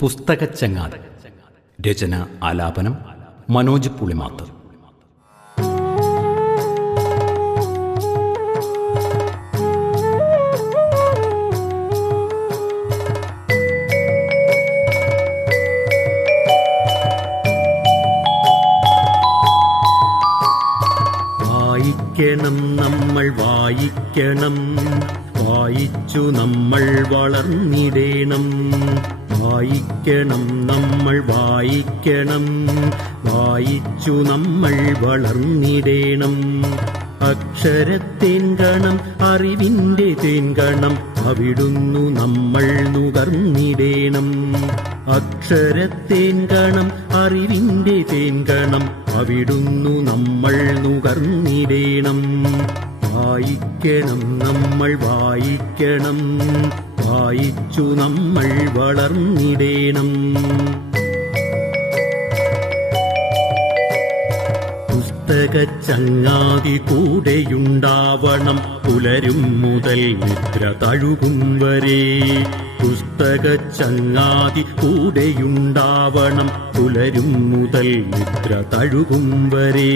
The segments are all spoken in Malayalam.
പുസ്തകച്ചങ്ങാതി. രചന ആലാപനം മനോജ് പുളിമാത്ത്. വായിക്കണം നമ്മൾ വായിക്കണം, വായിച്ചു നമ്മൾ വളർന്നിടേണം. വായിക്കണം നമ്മൾ വായിക്കണം, വായിച്ചു നമ്മൾ വളർന്നിടേണം. അക്ഷരത്തേൻകണം അറിവിന്റെ തേൻകണം, അവിടുന്നു നമ്മൾ നുകർന്നിടേണം. അക്ഷരത്തേൻകണം അറിവിന്റെ തേൻകണം, അവിടുന്നു നമ്മൾ നുകർന്നിടേണം. വായിക്കണം നമ്മൾ വായിക്കണം, വായിച്ചു നമ്മൾ വളർന്നിടേണം. പുസ്തകച്ചങ്ങാതി കൂടെയുണ്ടാവണം, പുലരും മുതൽ നിദ്ര തഴുകും വരെ. പുസ്തകച്ചങ്ങാതി കൂടെയുണ്ടാവണം, പുലരും മുതൽ നിദ്ര തഴുകും വരെ.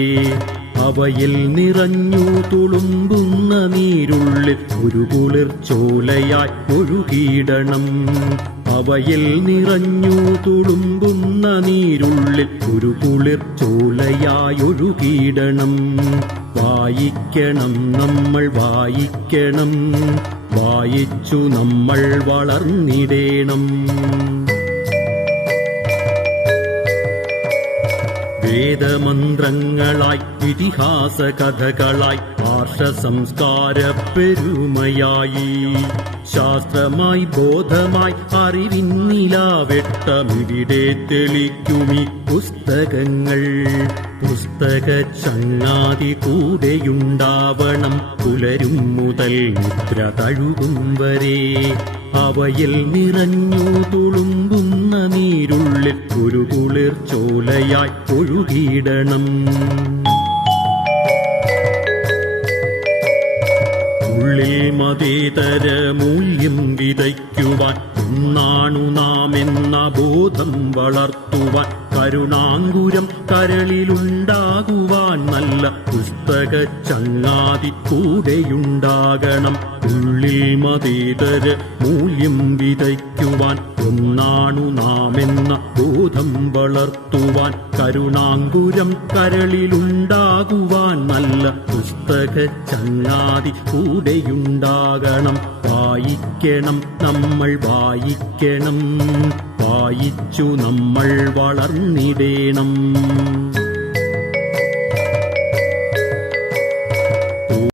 അവയിൽ നിറഞ്ഞു തുളുമ്പുന്ന നീരുള്ളിൽ ഒരു കുളിർച്ചോലയായി ഒഴുകിയിടണം. അവയിൽ നിറഞ്ഞു തുളുമ്പുന്ന നീരുള്ളിൽ ഒരു കുളിർച്ചോലയായി ഒഴുകിയിടണം. വായിക്കണം നമ്മൾ വായിക്കണം, വായിച്ചു നമ്മൾ വളർന്നിടേണം. വേദമന്ത്രങ്ങളായി ഇതിഹാസ കഥകളായി ആർഷ സംസ്കാര പെരുമയായി, ശാസ്ത്രമായി ബോധമായി അറിവിന്നിലാവെട്ടമിവിടെ തെളിക്കുമി പുസ്തകങ്ങൾ. പുസ്തകച്ചങ്ങാതി കൂടെയുണ്ടാവണം, പുലരും മുതൽ നിദ്ര തഴുകും വരെ. അവയിൽ നിറഞ്ഞു തുളുമ്പുന്ന നീരുള്ളിൽ ഒരു കുളിർച്ചോലയായി ഒഴുകിയിടണം. ഉള്ളിൽ മതേതര മൂല്യം വിതയ്ക്കുവാൻ ഒന്നാണു നാം എന്ന ബോധം വളർത്തുവാൻ, കരുണാങ്കുരം കരളിലുണ്ടാകുവാൻ നല്ല പുസ്തകച്ചങ്ങാതി കൂടെയുണ്ടാകണം. ഉള്ളിൽ മതേതര മൂല്യം വിതയ്ക്കുവാൻ ഒന്നാണു നാം എന്ന ബോധം വളർത്തുവാൻ, കരുണാങ്കുരം കരളിലുണ്ടാകുവാൻ നല്ല പുസ്തകച്ചങ്ങാതി കൂടെയുണ്ടാകണം. വായിക്കണം നമ്മൾ വായിക്കണം, വായിച്ചു നമ്മൾ വളർന്നിടേണം.